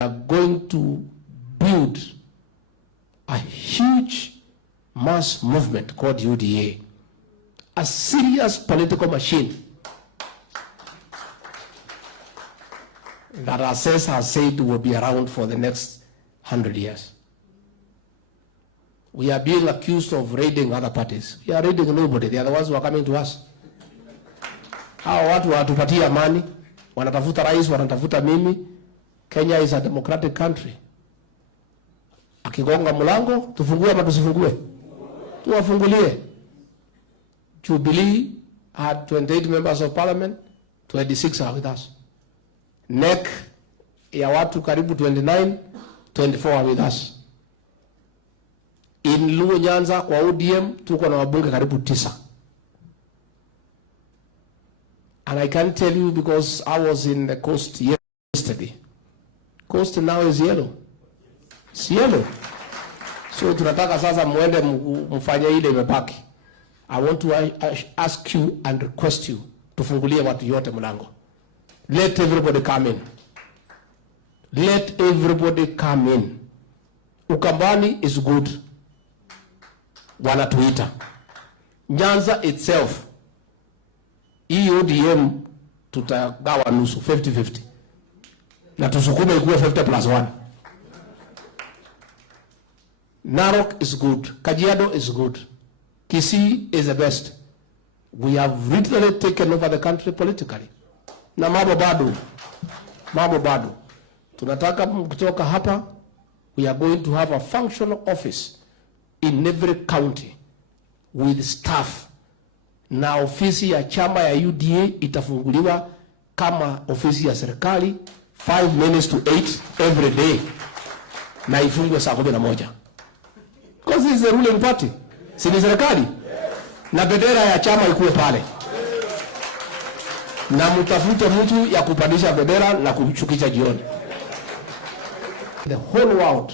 are going to build a huge mass movement called UDA, a serious political machine that Assess has said will be around for the next 100 years. We are being accused of raiding other parties. We are raiding nobody. They are the ones who are coming to us. Hawa watu watupatia amani, wanatafuta rais, wanatafuta mimi. Kenya is a democratic country. Akigonga mlango, tufungue ama tusifungue? Tuwafungulie. Jubilee had 28 members of parliament, 26 are with us. NEC ya watu karibu 29, 24 are with us. In Luo Nyanza kwa ODM tuko na wabunge karibu 9. And I can tell you because I was in the coast yesterday. Coast now is yellow. It's yellow. So tunataka sasa muende mfanye ile imebaki. I want to ask you and request you tufungulie watu yote mlango. Let everybody come in. Let everybody come in. Ukambani is good. Wanatuita. Nyanza itself, ODM tutagawa nusu 50-50. Na tusukume ikuwe 50+1. Narok is good. Kajiado is good. Kisii is the best. We have literally taken over the country politically. Na mambo bado. Tunataka kutoka hapa, we are going to have a functional office in every county with staff. Na ofisi ya chama ya UDA itafunguliwa kama ofisi ya serikali 5 minutes to 8 every day. Na ifungwe saa 11. Because this is the ruling party. Si ni serikali? Na pendera ya chama ikuwe pale. Na mtafute mtu ya kupandisha bendera na kuchukisha jioni. The whole world